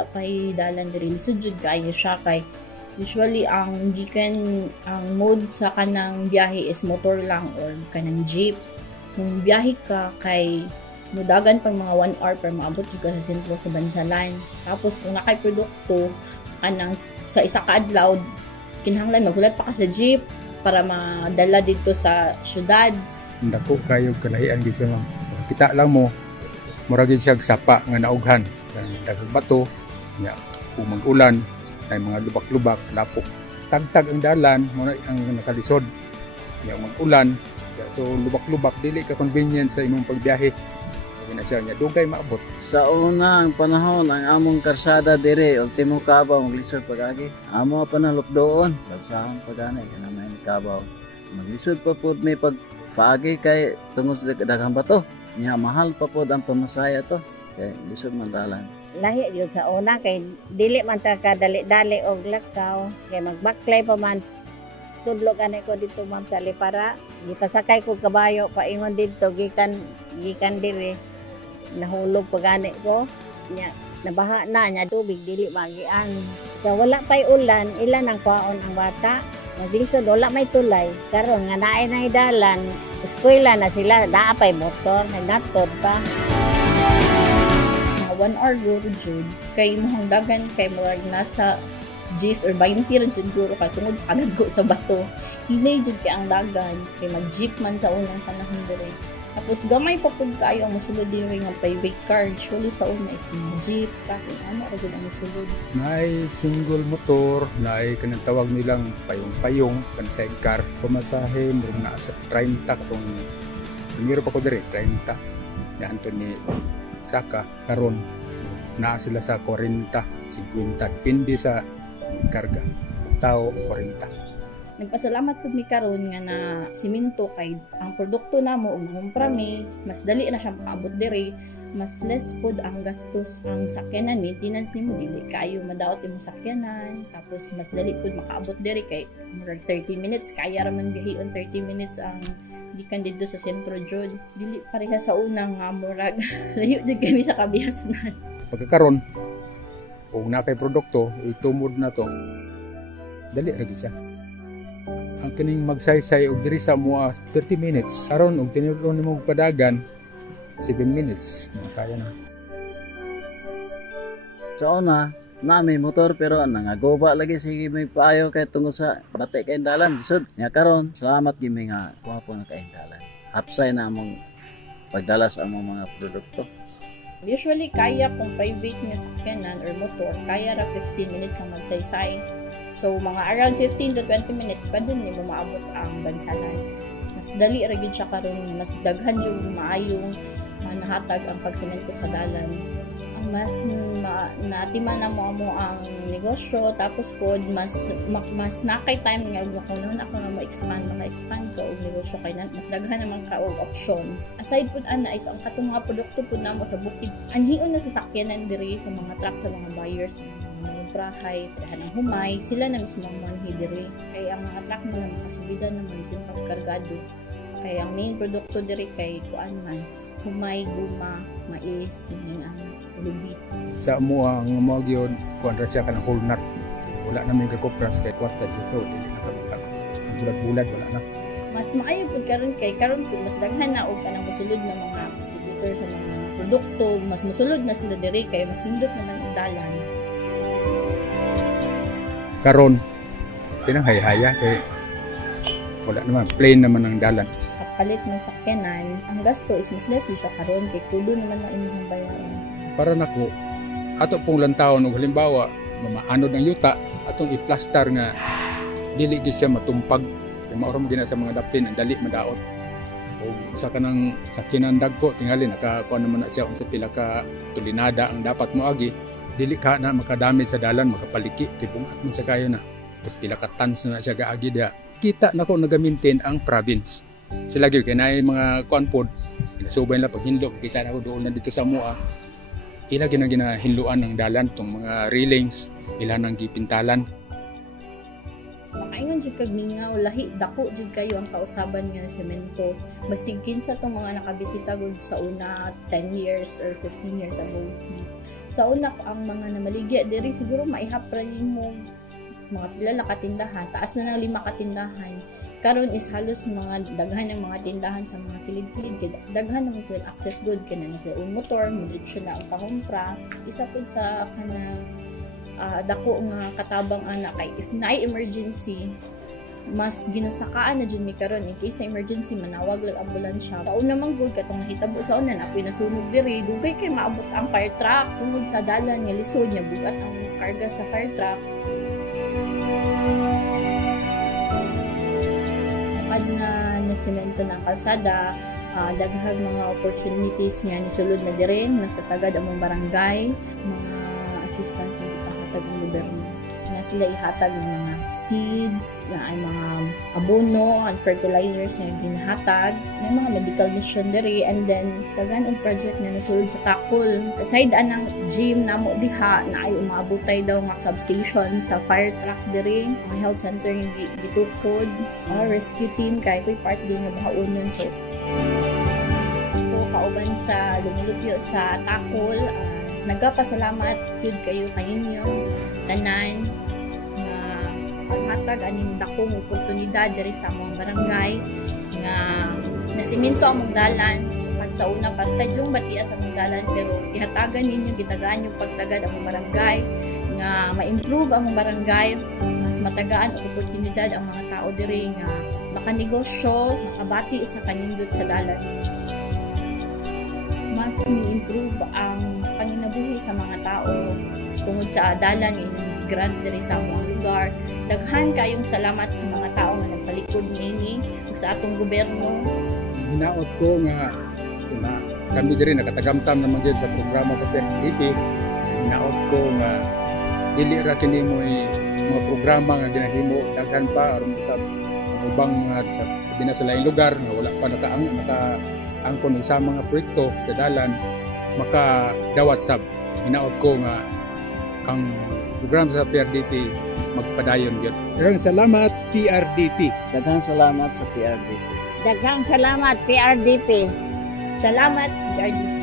wala pay dalan diri sujud kaayo siya kay usually ang gikan ang mode sa kanang biyahe is motor lang or kanang jeep. Kung biyahe ka kay mudagan pang mga 1 hour para maabot ka sa sentro sa Bansalan. Tapos kung nakay produkto kanang sa isa ka adlaw kinahanglan maghulat pa ka sa jeep para madala dito sa syudad. Dako kayo kalahian gid siya ma'am. Kita lang mo murag gid siya sapa nga naughan. Daghang bato nya kung mag-ulan ay mga lubak-lubak lapok. Tagtag ang dalan mo na ang nakalisod. Nya mag-ulan so lubak-lubak dili ka convenient sa imong pagbiyahe. Na siya niya dugay maabot. Sa unang panahon ang among karsada dire ultimo Kabaw maglisod pag-agi. Amo pa na lupdoon sa pag-ani kana may Kabaw. Maglisod pa pud may pagpaagi kay tungod sa daghang bato. Nya mahal pa pud ang pamasaya to. Kay lisod man dalan. Lahi yun sa una kay dili man ta ka dali-dali og lakaw kay magbaklay pa man. Tudlo kanay ko dito ma'am sa Lipara. Gipasakay ko kabayo paingon dito gikan dire. Nahulog pagani ko nya nabaha na nya tubig dili magian kaya wala pay ulan ilan ang kwaon ang bata maglisod wala may tulay karon nga naay na dalan eskwela na sila naa pay motor nagnatod pa 1 hour go to June kay mohang dagan kay murag nasa G's or 20 rin siguro kay tungod sa kanadgo sa bato hinay jud kay ang dagan kay mag-jeep man sa unang panahon dire. Tapos gamay pa pud kayo ang mosulod din nga private car. Usually sa una is mga jeep, kasi ano ra gud ang mosulod. Naay single motor, naay kanang tawag nilang payong-payong kan sidecar. Pumasahe mo na sa 30 kung numero pa ko dire 30. Ya Anthony Saka karon naa sila sa 40, 50 depende sa karga. Tao 40. Nagpasalamat pud mi karon nga na simento kay ang produkto namo ug komprami mas dali na siya makaabot diri mas less pud ang gastos ang sakyanan maintenance nimo dili kayo madaot imong sakyanan tapos mas dali pud makaabot diri kay murag 30 minutes kaya ra man bihon 30 minutes ang gikan didto sa sentro jud dili pareha sa unang nga murag layo jud kami sa kabihasnan pagkakaron ug na kay produkto itumod na to dali ra gid siya. Ang kining magsaysay og diri sa mua 30 minutes karon og tinuod nimo padagan 7 minutes kaya na. Sa una na may motor pero nangagoba lagi sige may paayo kay tungod sa bate kay dalan lisod. Nya karon salamat gimi nga kuhapo na kay dalan. Hapsay na among pagdala sa among mga produkto. Usually kaya kung private nga sakyanan or motor kaya ra 15 minutes ang magsaysay. So, mga around 15 to 20 minutes pa dun mo maabot ang Bansalan. Mas dali ra gyud siya karon mas daghan jud maayong nahatag ang pagsemento sa dalan. Ang mas naatiman na mo ang negosyo tapos pod mas nakay time nga kung ako na ma-expand ka og negosyo kay mas daghan naman ka og option. Aside pod ana ang katong mga produkto pod namo sa bukid. Anhion na sa sakyanan diri sa mga truck sa mga buyers prahay, padahan ng humay, sila na mismo manhi diri. Kaya ang mga truck nila makasubida naman sila pagkargado. Kaya ang main produkto diri kay kuan man, humay, guma, mais, lubi. Sa amo ang mga gyud kuan ra siya kanang whole nut. Wala na may kakopras kay kwarta so dili na kabulag. Ang bulat-bulat wala na. Mas maayo pud karon pud mas daghan na og kanang mosulod na mga distributor sa mga produkto, mas mosulod na sila diri kay mas nindot naman ang dalan. Karon pinanghayhaya kay wala naman plain naman ang dalan. Kapalit ng sakyanan, ang gasto is mas less siya karon kay kudo naman ang inyong bayaran. Para nako ato pong lantawon og halimbawa mamaanod ang yuta atong i-plaster nga dili gyud siya matumpag kay mao ra gina sa mga dapin ang dali madaot. O sa kanang sakyanan dagko tingali nakakuha naman na siya unsa pila ka tulinada ang dapat moagi. Dili ka na makadamay sa dalan makapaliki kay bungat mo sa kayo na pila ka tons na siya gaagi dia kita nako nagamintain ang province sila gyud kay naay mga kuan pod inasubay nila pag hinlo kita nako doon na dito sa mua ila ginahinluan ng dalan tong mga railings ila nang gipintalan makaingon jud kag mingaw lahi dako jud kayo ang kausaban nga semento basigin sa tong mga nakabisita gud sa una 10 years or 15 years ago. Sa una ang mga namaligya diri siguro maihap ra nimo mga pila na katindahan, taas na ng 5 katindahan. Karon is halos mga daghan ng mga tindahan sa mga kilid-kilid, daghan naman sila access good kay na sila yung motor, diretso na ang pangumpra. Isa po sa kanang dako nga katabang ana kay if naay emergency, mas ginasakaan na dyan mi karon in case sa emergency manawag lang ambulansya. Pauna man gud katong nahitabo sa unan apoy nasunog diri, dugay kay maabot ang fire truck tungod sa dalan nga lisod nya bugat ang karga sa fire truck. Pag na semento ng kalsada, daghang mga opportunities nga nisulod na dire nasa tagad among barangay, mga assistance na ipahatag ng gobyerno. Na sila ihatag ng mga seeds, na ay mga abono and fertilizers na ginahatag, may mga medical mission diri, and then daghan og project na nasulod sa Takol. Aside anang gym namo diha na ay umaabotay daw nga substation sa fire truck diri, mga health center yung gitukod, rescue team kay ko'y part din nga bahaunon. So kauban sa lumulupyo sa Takol, nagapasalamat jud kayo kayinyo tanan nga paghatag aning dakong oportunidad diri sa among barangay nga nasiminto among dalan sa una pagtadyong batia sa among dalan, pero ihatagan ninyo gitagaan yung pagtagad among barangay nga ma-improve among barangay, mas matagaan og oportunidad ang mga tao diri nga makanegosyo, makabati sa kanindot sa dalan. Mas ni-improve ang panginabuhi sa mga tao tungod sa dalan nga grant diri sa among lugar. Daghan kayong salamat sa mga tao nga nagpalikod niini ug sa atong gobyerno. Hinaot ko nga kami diri nakatagamtam naman gyud sa programa sa PRDP. Hinaot ko nga dili ra kini mo'y mga programa nga ginahimo daghan pa aron sa ubang sa binasalaing lugar nga wala pa nakaangkon sa mga proyekto sa dalan makadawat sab. Hinaot ko nga ang programa sa PRDP magpadayon gyud. Daghang salamat PRDP. Daghang salamat sa PRDP. Daghang salamat PRDP. Salamat PRDP.